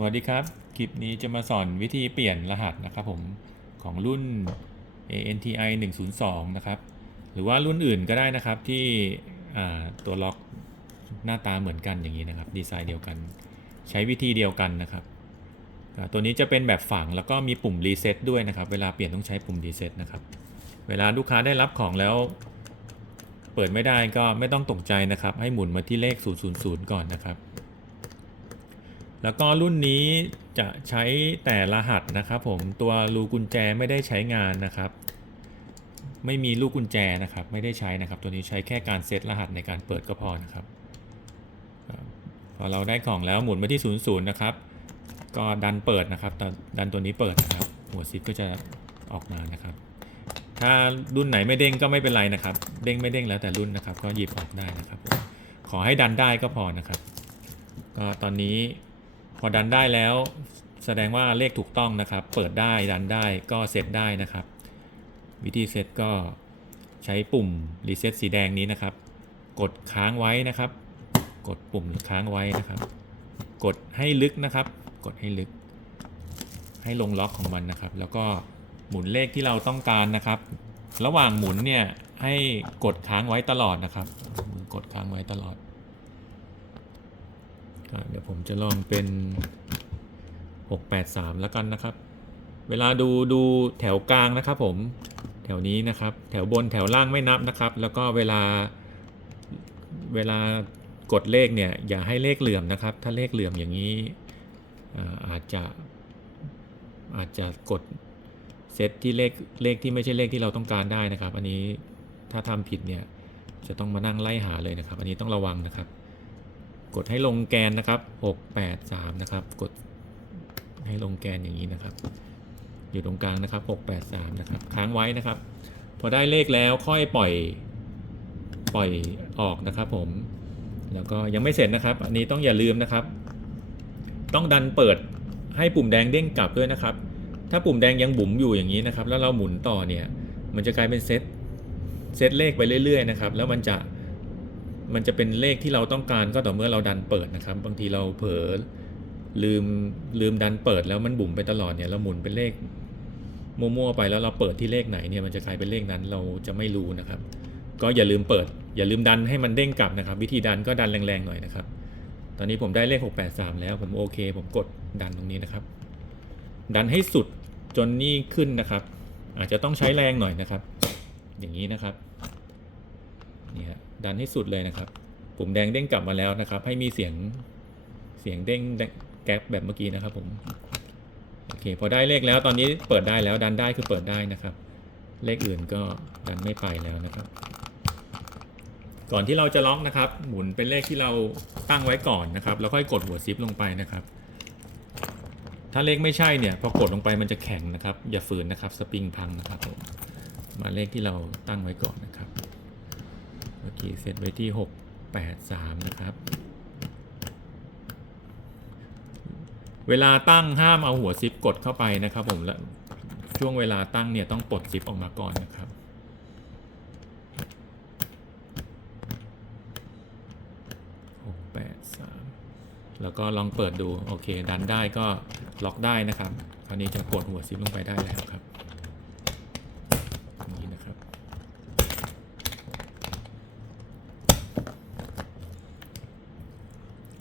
สวัสดีครับ คลิปนี้จะมาสอนวิธีเปลี่ยนรหัสนะครับผมของรุ่น ANTI 102 นะครับ หรือว่ารุ่นอื่นก็ได้นะครับที่ตัวล็อกหน้าตาเหมือนกันอย่างนี้นะครับ ดีไซน์เดียวกัน ใช้วิธีเดียวกันนะครับ ตัวนี้จะเป็นแบบฝังแล้วก็มีปุ่มรีเซ็ตด้วยนะครับ เวลาเปลี่ยนต้องใช้ปุ่มรีเซ็ตนะครับ เวลาลูกค้าได้รับของแล้ว เปิดไม่ได้ก็ไม่ต้องตกใจนะครับ ให้หมุนมาที่เลข 000 ก่อนนะครับ แล้วก็รุ่นนี้จะใช้แต่รหัสนะครับผมตัวรูกุญแจไม่ได้ใช้งานนะครับ ไม่มีลูกกุญแจนะครับ ไม่ได้ใช้นะครับ ตัวนี้ใช้แค่การเซตรหัสในการเปิดก็พอนะครับพอเราได้ของแล้วหมุนมาที่00นย์นะครับ ก็ดันเปิดนะครับดันตัวนี้เปิดนะครับ หัวซิปก็จะออกมานะครับ ถ้ารุ่นไหนไม่เด้งก็ไม่เป็นไรนะครับ เด้งไม่เด้งแล้วแต่รุ่นนะครับ ก็หยิบออกได้นะครับ ขอให้ดันได้ก็พอนะครับ ก็ตอนนี้ พอดันได้แล้วแสดงว่าเลขถูกต้องนะครับ เปิดได้ดันได้ก็เซตได้นะครับ วิธีเซตก็ใช้ปุ่มรีเซ็ตสีแดงนี้นะครับ กดค้างไว้นะครับ กดปุ่มค้างไว้นะครับ กดให้ลึกนะครับ กดให้ลึก ให้ลงล็อกของมันนะครับ แล้วก็หมุนเลขที่เราต้องการนะครับ ระหว่างหมุนเนี่ยให้กดค้างไว้ตลอดนะครับ กดค้างไว้ตลอด เดี๋ยวผมจะลองเป็น 683 แล้วกันนะครับ เวลาดูดูแถวกลางนะครับ ผมแถวนี้นะครับ แถวบนแถวล่างไม่นับนะครับ แล้วก็เวลาเวลากดเลขเนี่ยอย่าให้เลขเหลื่อมนะครับ ถ้าเลขเหลื่อมอย่างนี้อาอาจจะอาจจะกดเซตที่เลขเลขที่ไม่ใช่เลขที่เราต้องการได้นะครับ อันนี้ถ้าทำผิดเนี่ยจะต้องมานั่งไล่หาเลยนะครับ อันนี้ต้องระวังนะครับ กดให้ลงแกนนะครับ 683 นะครับ กดให้ลงแกนอย่างนี้นะครับ อยู่ตรงกลางนะครับ 683 นะครับ ค้างไว้นะครับ พอได้เลขแล้วค่อยปล่อยปล่อยออกนะครับผม แล้วก็ยังไม่เสร็จนะครับ อันนี้ต้องอย่าลืมนะครับ ต้องดันเปิดให้ปุ่มแดงเด้งกลับด้วยนะครับ ถ้าปุ่มแดงยังบุ๋มอยู่อย่างนี้นะครับ แล้วเราหมุนต่อเนี่ย มันจะกลายเป็นเซตเซตเลขไปเรื่อยๆนะครับ แล้วมันจะ มันจะเป็นเลขที่เราต้องการก็ต่อเมื่อเราดันเปิดนะครับ บางทีเราเผลอลืมลืมดันเปิดแล้วมันบุ๋มไปตลอดเนี่ยเราหมุนเป็นเลขมั่วๆไปแล้วเราเปิดที่เลขไหนเนี่ยมันจะกลายเป็นเลขนั้นเราจะไม่รู้นะครับ ก็อย่าลืมเปิด อย่าลืมดันให้มันเด้งกลับนะครับ วิธีดันก็ดันแรงๆหน่อยนะครับ ตอนนี้ผมได้เลข 683 แล้วผมโอเค ผมกดดันตรงนี้นะครับ ดันให้สุดจนนี่ขึ้นนะครับ อาจจะต้องใช้แรงหน่อยนะครับ อย่างนี้นะครับ นี่ฮะดันให้สุดเลยนะครับ ปุ่มแดงเด้งกลับมาแล้วนะครับ ให้มีเสียงเสียงเด้งแก๊ปแบบเมื่อกี้นะครับผมโอเคพอได้เลขแล้วตอนนี้เปิดได้แล้วดันได้คือเปิดได้นะครับ เลขอื่นก็ดันไม่ไปแล้วนะครับ ก่อนที่เราจะล็อกนะครับ หมุนเป็นเลขที่เราตั้งไว้ก่อนนะครับ แล้วค่อยกดหัวซิปลงไปนะครับ ถ้าเลขไม่ใช่เนี่ยพอกดลงไปมันจะแข็งนะครับ อย่าฝืนนะครับสปริงพังนะครับผมมาเลขที่เราตั้งไว้ก่อนนะครับ เมื่อกี้เซตไว้ที่ 683 นะครับ เวลาตั้งห้ามเอาหัวซิปกดเข้าไปนะครับผมและช่วงเวลาตั้งเนี่ยต้องปลดซิปออกมาก่อนนะครับ683แล้วก็ลองเปิดดู โอเค ดันได้ก็ล็อกได้นะครับ คราวนี้จะกดหัวซิปลงไปได้แล้วครับอย่างนี้นะครับ